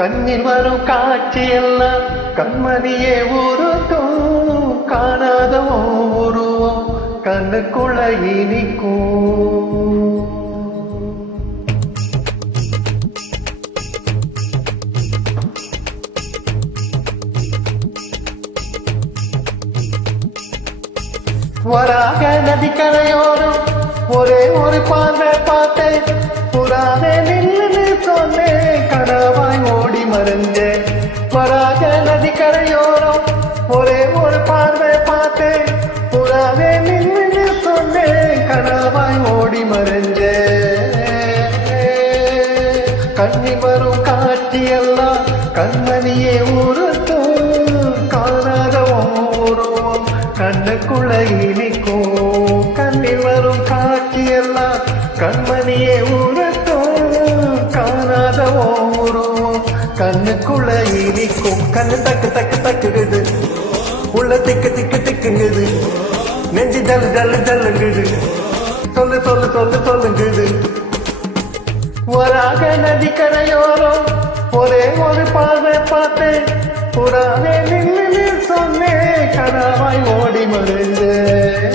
கண்ணில் வரும் காட்சியெல்லாம் கண்மணியே உருட்டும், காணாத உருவம் கண்ணுக்குள்ள இனிக்கும். வராக நதிக்கரையோரம் ஒரே ஒரு பார்வை பார்த்தேன், புறாவே நின்று சொன்னேன், கனவாய் ஓடி மறைஞ்சேன். வராக நதிக்கரையோரம் ஒரே ஒரு பார்வை பார்த்தேன், புறாவே நின்று சொன்னேன், கனவாய் ஓடி மறைஞ்சேன். கண்ணில் வரும் காட்சியெல்லாம் கண்மணியே உருட்டும், காணாத உருவம் கண்ணுக்குள்ள இனிக்கும். கண்ணில் வரும் காட்சியெல்லாம் கண்மணியே உருட்டும், காணாத உருவம் கண்ணுக்குள்ள இனிக்கும். கண்ணு தக்கு தக்கு தக்குங்குது, உள்ள திக்கு திக்கு திக்குங்குது, நெஞ்சு ஜல்லு ஜல்லு ஜல்லுங்குது, சொல்லு சொல்லு சொல்லு சொல்லுங்குது. வராக நதிக்கரையோரம் ஒரே ஒரு பார்வை பார்த்தேன், புறாவே நின்று சொன்னேன், கனவாய் ஓடி மறைஞ்சேன்.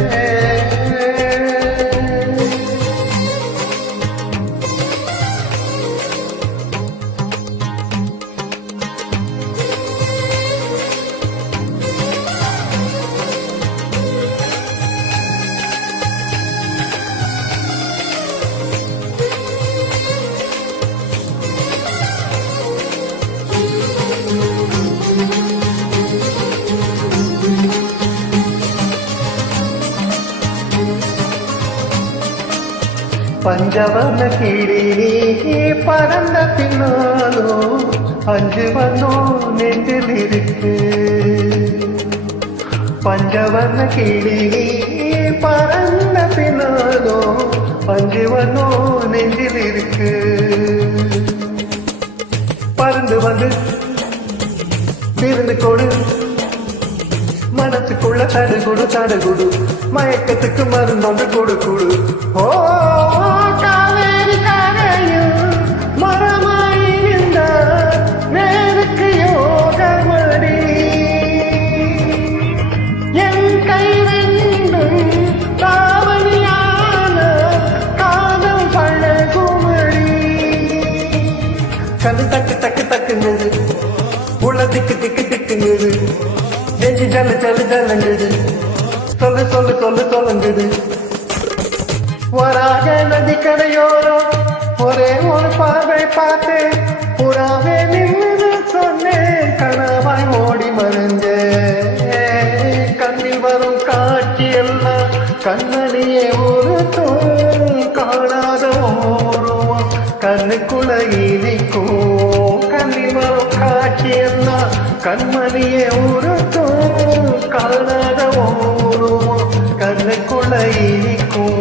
பஞ்சவர்ண கிளி நீ பறந்த பின்னாலும் அஞ்சு வண்ணம் நெஞ்சில் இருக்கு. பஞ்சவர்ண கிளி நீ பறந்த பின்னாலும் அஞ்சு வண்ணம் நெஞ்சில் இருக்கு. பறந்து வந்து திருந்து கொடு, மனசுக்குள்ள தடுகுடு தடுகுடு, மயக்கத்துக்கு மருந்தொன்று கொடு கொடு. ஓ காவேரி காரையும் மரமாயிருந்த நேருக்கு யோகமடி, என் கை ரெண்டும் காவலியான காதம் பழகுமடி. கண்ணு தக்கு தக்கு தக்குங்குது, உள்ள திக்கு திக்கு திக்குங்குது, நெஞ்சு ஜல்லு ஜல்லு ஜல்லுங்குது, சொல்லு சொல்லு சொல்லு சொல்லுங்குது. வராக நதிக்கரையோரம் ஒரே ஒரு பார்வை பார்த்தேன், புறாவே நின்று சொன்னேன், கனவாய் ஓடி மறைஞ்சேன். கண்ணில் வரும் காட்சி எல்லாம் கண்மணியே உருட்டும், காணாத உருவம் கண்ணுக்குள்ள இனிக்கும். கண்ணில் வரும் காட்சி எல்லாம் கண்மணியே உருட்டும், காணாத உருவம் கண்ணுக்குள்ள இனிக்கும்.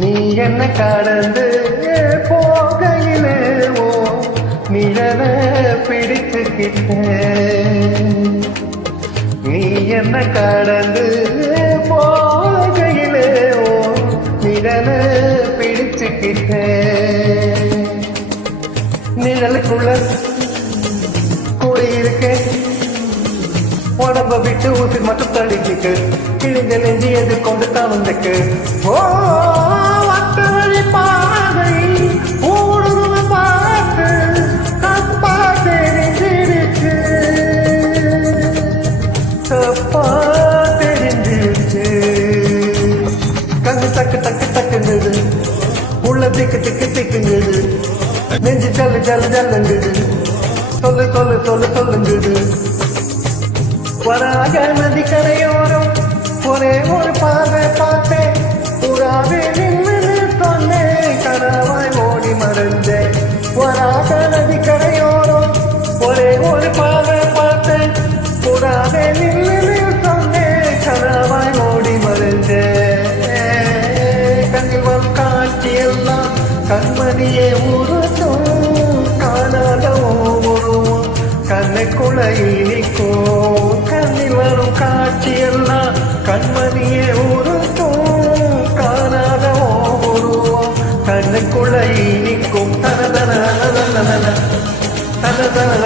நீ என்ன கடந்து போகையிலே ஓ நிழல பிடிச்சுக்கிட்ட, நீ என்ன கடந்து போகையிலே ஓ நிழல பிடிச்சுக்கிட்ட. நிழலுக்குள்ள குடியிருக்கேன், உடம்ப விட்டு ஊசி மட்டும் தடுக்கிட்டு, கிழிஞ்ச நெஞ்சி எது கொண்டு தவந்துக்கு. ஓ வட்ட வழி பாதை ஊடுருவ பார்த்து தப்பா தெரிஞ்சிருச்சு, தப்பா தெரிஞ்சிருச்சு. கண்ணு தக்கு தக்கு தக்குங்குது, உள்ள திக்கு திக்கு திக்குங்குது, நெஞ்சு ஜல்லு ஜல்லு ஜல்லுங்குது, சொல்லு சொல்லு சொல்லு சொல்லுங்குது. பாதை பார்த்தேன் புறாவே நின்று சொன்னேன் கனவாய் ஓடி மறைஞ்சேன் வராத நதி கரையோரம் ஒரே ஒரு பாதை பார்த்தேன் புறாவே நின்று சொன்னேன் கனவாய் ஓடி மறைஞ்சேன் கண்ணில் வரும் காட்சி எல்லாம் கண்மணியே உருட்டும் காணாத உருவம் கண்ணுக்குள்ள இனிக்கும் கண்ணில் வரும் காட்சி எல்லாம் கண்மணியே உருட்டும் காணாத உருவம் கண்ணுக்குள்ள இனிக்கும் தனதன தனதன தனதன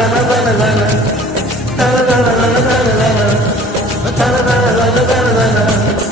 தனதன